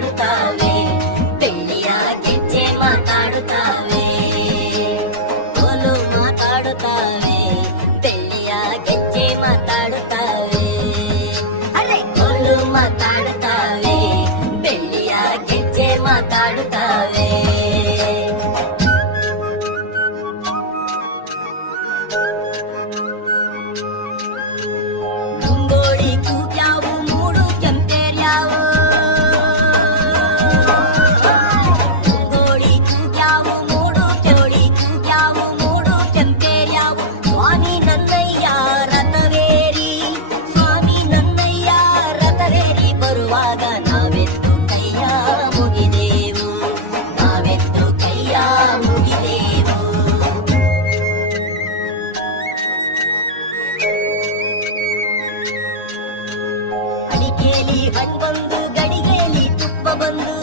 ಮಾತಾಡುತ್ತಾವೆ, ಬೆಳ್ಳಿಯ ಗೆಜ್ಜೆ ಮಾತಾಡುತ್ತಾವೆ. ಕೋಲು ಮಾತಾಡುತ್ತಾವೆ, ಬೆಳ್ಳಿಯ ಗೆಜ್ಜೆ ಮಾತಾಡುತ್ತಾವೆ. ಅರೆ ಕೋಲು ಮಾತಾಡುತ್ತಾವೆ, ಬೆಳ್ಳಿಯ ಗೆಜ್ಜೆ ಮಾತಾಡುತ್ತಾವೆ. ಮುಂಗೋಳಿ ಕೂಗ್ಯಾವು, ಮೂಡು ಕೆಂಪೇರ್ಯಾವು. ಮುಂಗೋಳಿ ಕೂಗ್ಯಾವು, ಮೂಡು ಚೋಳಿ ಕೂಗ್ಯಾವು, ಮೂಡು ಕೆಂಪೇರ್ಯಾವು. ಸ್ವಾಮಿ ನನ್ನಯ್ಯ ರಥವೇರಿ, ಸ್ವಾಮಿ ನನ್ನಯ್ಯ ರಥವೇರಿ ಬರುವಾಗ ನಾವೆತ್ತು ಕೈಯ ಮುಗಿದೆವು, ನಾವೆತ್ತು ಕೈಯ ಮುಗಿದೆವು. ಅಡಿಕೆಲಿ ಹಣ್ಣು ಬಂದು, ಗಡಿಗೆಲಿ ತುಪ್ಪ ಬಂದು.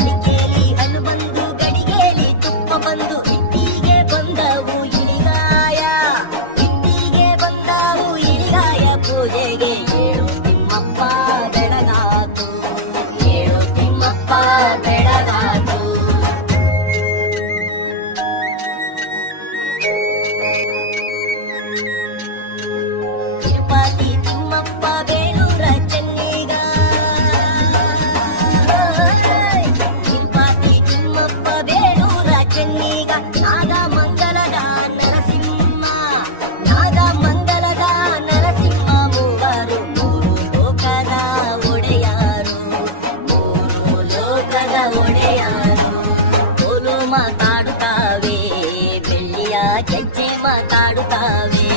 ಅಡಿಕೆಲಿ ಹಣ್ಣು ಬಂದು, ಗಡಿಗೆಲಿ ತುಪ್ಪ ಬಂದು. ಇಟ್ಟಿಗೆ ಬಂದವು ಇಳಿಗಾಯ, ಇಟ್ಟಿಗೆ ಬಂದವು ಇಳಿಗಾಯ. ಪೂಜೆಗೆ ಏಳು ತಿಮ್ಮಪ್ಪ ಬೆಳಗಾತು, ಏಳು ತಿಮ್ಮಪ್ಪ ಬೆಳಗಾತು. ತಿರುಪತಿ ತಿಮ್ಮಪ್ಪ ಬೇಲೂರ ಚೆನ್ನಿಗ, ತಿರುಪತಿ ತಿಮ್ಮಪ್ಪ ಬೇಲೂರ ಚೆನ್ನಿಗ. ನಾಗಮಂಗಲದ ನರಸಿಂಹ, ನಾಗಮಂಗಲದ ನರಸಿಂಹ. ಮೂವರು ಮೂರು ಲೋಕದ ಒಡೆಯಾರು, ಮೂರು ಲೋಕದ ಒಡೆಯಾರು. ಕೋಲು ಮಾತಾಡುತ್ತಾವೆ, ಬೆಳ್ಳಿಯ ಗೆಜ್ಜೆ ಮಾತಾಡುತ್ತಾವೆ.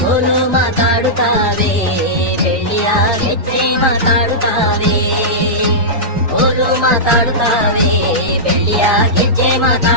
ಕೋಲು ಮಾತಾಡುತ್ತಾವೆ, ಬೆಳ್ಳಿಯ ಗೆಜ್ಜೆ ಮಾತಾಡುತ್ತಾವೆ. ಕೋಲು ಮಾತಾಡುತ್ತಾವೆ, ಬೆಳ್ಳಿಯ ಗೆಜ್ಜೆ ಮಾತಾಡುತ್ತಾವೆ.